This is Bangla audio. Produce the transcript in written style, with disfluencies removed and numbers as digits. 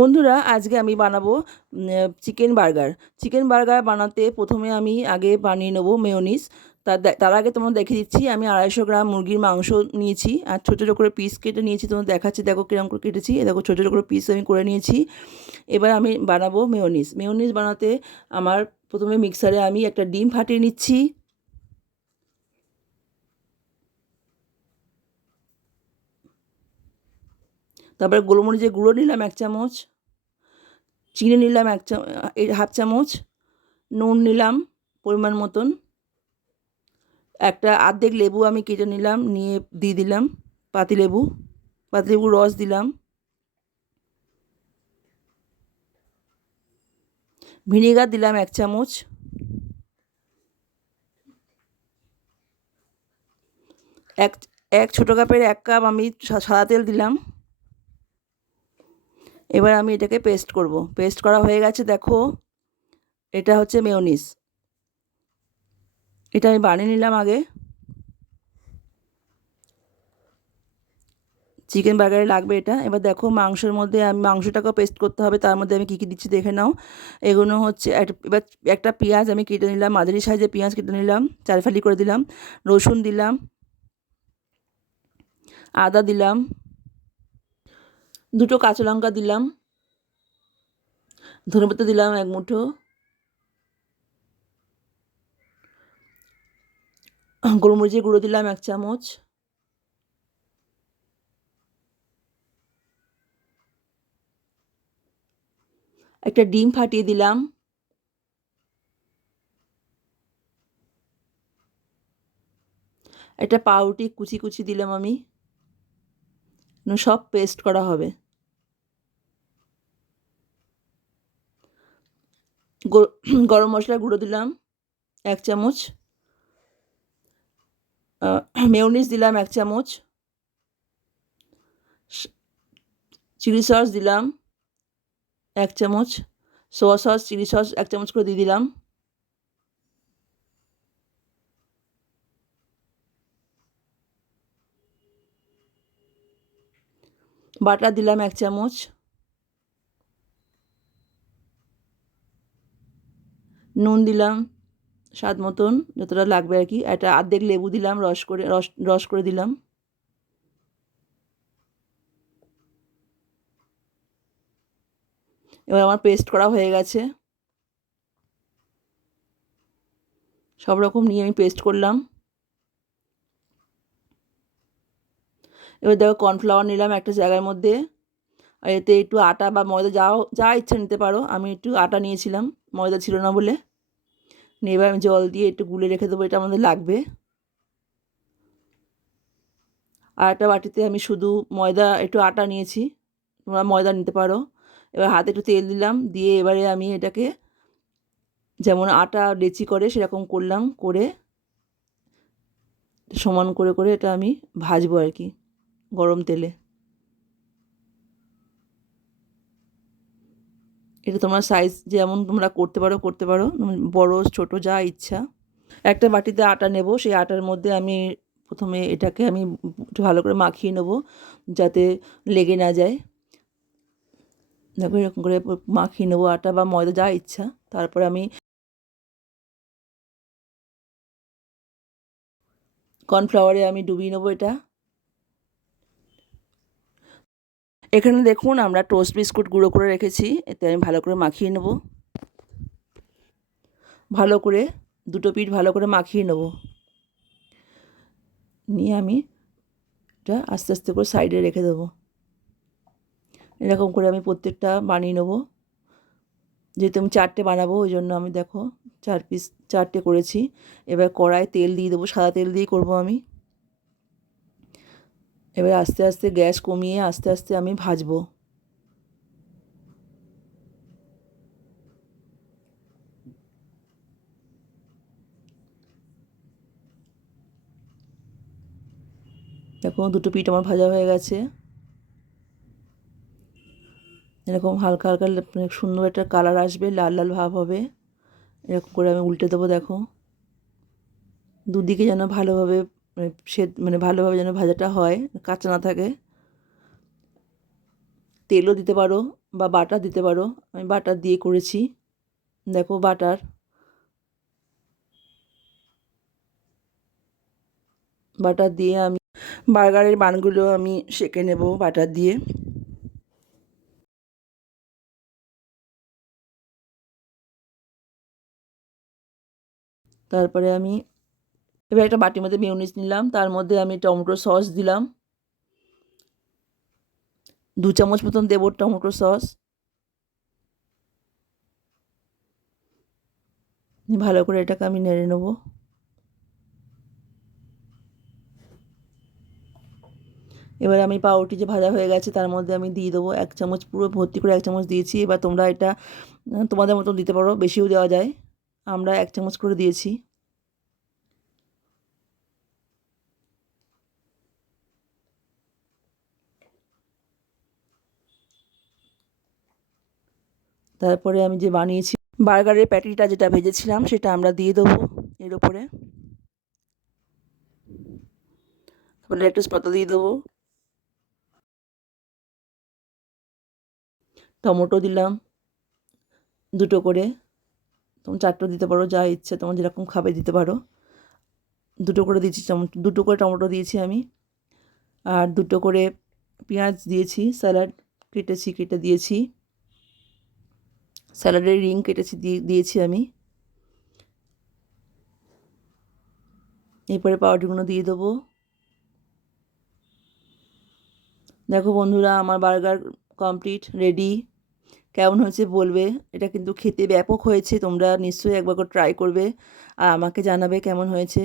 বন্ধুরা, আজকে আমি বানাবো চিকেন বার্গার। চিকেন বার্গার বানাতে প্রথমে আমি আগে বানিয়ে নেবো মেয়োনিজ। তার আগে তোমাদের দেখিয়ে দিচ্ছি, আমি 250 গ্রাম মুরগির মাংস নিয়েছি আর ছোটো ছোটো করে পিস কেটে নিয়েছি। তোমাদের দেখাচ্ছি, দেখো কীরকম করে কেটেছি। দেখো ছোটো ছোটো করে পিস আমি করে নিয়েছি। এবার আমি বানাবো মেয়োনিজ। মেয়োনিজ বানাতে আমার প্রথমে মিক্সারে আমি একটা ডিম ফাটিয়ে নিচ্ছি। তারপরে গোলমরিচের গুঁড়ো নিলাম 1 চামচ, চিনি নিলাম 1/2 চামচ, নুন নিলাম পরিমাণ মতন, একটা অর্ধেক লেবু আমি কেটে নিলাম, নিয়ে দিয়ে দিলাম পাতিলেবুর রস দিলাম, ভিনেগার দিলাম 1 চামচ, এক ছোটো কাপের 1 কাপ আমি সাদা তেল দিলাম। এবার আমি এটাকে পেস্ট করব। পেস্ট করা হয়ে গেছে, দেখো এটা হচ্ছে মেয়োনিজ। এটা আমি বানিয়ে নিলাম আগে। চিকেন বার্গারে লাগবে এটা। এবার দেখো মাংসের মধ্যে আমি মাংসটাকেও পেস্ট করতে হবে, তার মধ্যে আমি কী কী দিচ্ছি দেখে নাও। এগুলো হচ্ছে এবার একটা পেঁয়াজ আমি কেটে নিলাম, মাঝারি সাইজের পেঁয়াজ কেটে নিলাম, 4 ফালি করে দিলাম। রসুন দিলাম, আদা দিলাম, 2টো কাঁচা লঙ্কা দিলাম, ধনেপাতা দিলাম 1 মুঠো, গোলমরিচের গুঁড়ো দিলাম 1 চামচ, একটা ডিম ফাটিয়ে দিলাম, একটা পাউরুটি কুচি কুচি দিলাম আমি। সব পেস্ট করা হবে। গরম মশলার গুঁড়ো দিলাম 1 চামচ, মেয়োনিজ দিলাম 1 চামচ, চিলি সস দিলাম 1 চামচ, সোয়া সস চিলি সস 1 চামচ করে দিয়ে দিলাম। বাটার দিলাম 1 চামচ, নুন দিলাম স্বাদ মতন, যতটা লাগবে আর কি। একটা অর্ধেক লেবু দিলাম, রস করে দিলাম। এবার আমার পেস্ট করা হয়ে গেছে। সব রকম নিয়ে আমি পেস্ট করলাম। এবার দেখো কর্নফ্লাওয়ার নিলাম একটা জায়গার মধ্যে, আর এতে একটু আটা বা ময়দা যা ইচ্ছা নিতে পারো। আমি একটু আটা নিয়েছিলাম, ময়দা ছিল না বলে। নিয়ে এবার আমি জল দিয়ে একটু গুলে রেখে দেবো, এটা আমাদের লাগবে। আর একটা বাটিতে আমি শুধু ময়দা একটু আটা নিয়েছি, তোমরা ময়দা নিতে পারো। এবার হাতে একটু তেল দিলাম, দিয়ে এবারে আমি এটাকে যেমন আটা লেচি করে সেরকম করলাম, করে সমান করে করে এটা আমি ভাজবো আর কি গরম তেলে। এটা তোমার সাইজ যেমন তোমরা করতে পারো, বড় ছোট যা ইচ্ছা। একটা বাটিতে আটা নেব, সেই আটার মধ্যে আমি প্রথমে এটাকে আমি একটু ভালো করে মাখিয়ে নেব যাতে লেগে না যায়। দেখো এরকম করে মাখিয়ে নেবো, আটা বা ময়দা যা ইচ্ছা। তারপরে আমি কর্নফ্লাওয়ারে আমি ডুবিয়ে নেবো এটা। এখানে দেখুন আমরা টোস্ট বিস্কুট গুঁড়ো করে রেখেছি, এতে আমি ভালো করে মাখিয়ে নেব। ভালো করে 2টো পিঠ ভালো করে মাখিয়ে নেব, নিয়ে আমি এটা আস্তে আস্তে করে সাইডে রেখে দেবো। এরকম করে আমি প্রত্যেকটা বানিয়ে নেব। যেহেতু আমি 4টে বানাবো, ওই জন্য আমি দেখো 4টে করেছি। এবার কড়ায় তেল দিয়ে দেবো, সাদা তেল দিয়ে করব আমি। এবার আস্তে আস্তে গ্যাস কমিয়ে আস্তে আস্তে আমি ভাজবো। দেখো 2টো পিঠ আমার ভাজা হয়ে গেছে। এরকম হালকা হালকা সুন্দর একটা কালার আসবে, লাল লাল ভাব হবে। এরকম করে আমি উল্টে দেবো। দেখো দুদিকে যেন ভালোভাবে ভালোভাবে যেন ভাজাটা হয়, কাঁচা না থাকে। তেলও দিতে পারো, বা বাটার দিতে পারো। আমি বাটার দিয়ে করেছি। দেখো বাটার দিয়ে আমি বার্গারের বানগুলো আমি সেঁকে নেব বাটার দিয়ে। তারপরে আমি এবার একটা বাটির মধ্যে মেয়োনিজ নিলাম, তার মধ্যে আমি টমেটো সস দিলাম, 2 চামচ মতন দেবো টমেটো সস। ভালো করে এটাকে আমি নেড়ে নেব। এবার আমি পাউরুটি যে ভাজা হয়ে গেছে তার মধ্যে আমি দিয়ে দেবো 1 চামচ, পুরো ভর্তি করে 1 চামচ দিয়েছি। এবার তোমরা এটা তোমাদের মতন দিতে পারো, বেশিও দেওয়া যায়। আমরা 1 চামচ করে দিয়েছি। তারপরে আমি যে বানিয়েছি বার্গারের প্যাটিটা যেটা ভেজেছিলাম সেটা আমরা দিয়ে দেবো এর উপরে। তারপরে লেটুস পাতা দিয়ে দেবো, টমেটো দিলাম 2টো করে, তুমি 4টো দিতে পারো, যা ইচ্ছে তোমার যেরকম খাবে দিতে পারো। 2টো করে দিয়েছি, 2টো করে টমেটো দিয়েছি আমি। আর 2টো করে পেঁয়াজ দিয়েছি, স্যালাড কেটে দিয়েছি, স্যালাডের রিং কেটেছি দিয়েছি আমি। এরপরে পাউরুটিগুলো দিয়ে দেবো। দেখো বন্ধুরা, আমার বার্গার কমপ্লিট, রেডি। কেমন হয়েছে বলবে। এটা কিন্তু খেতে ব্যাপক হয়েছে, তোমরা নিশ্চয়ই একবার করে ট্রাই করবে আর আমাকে জানাবে কেমন হয়েছে।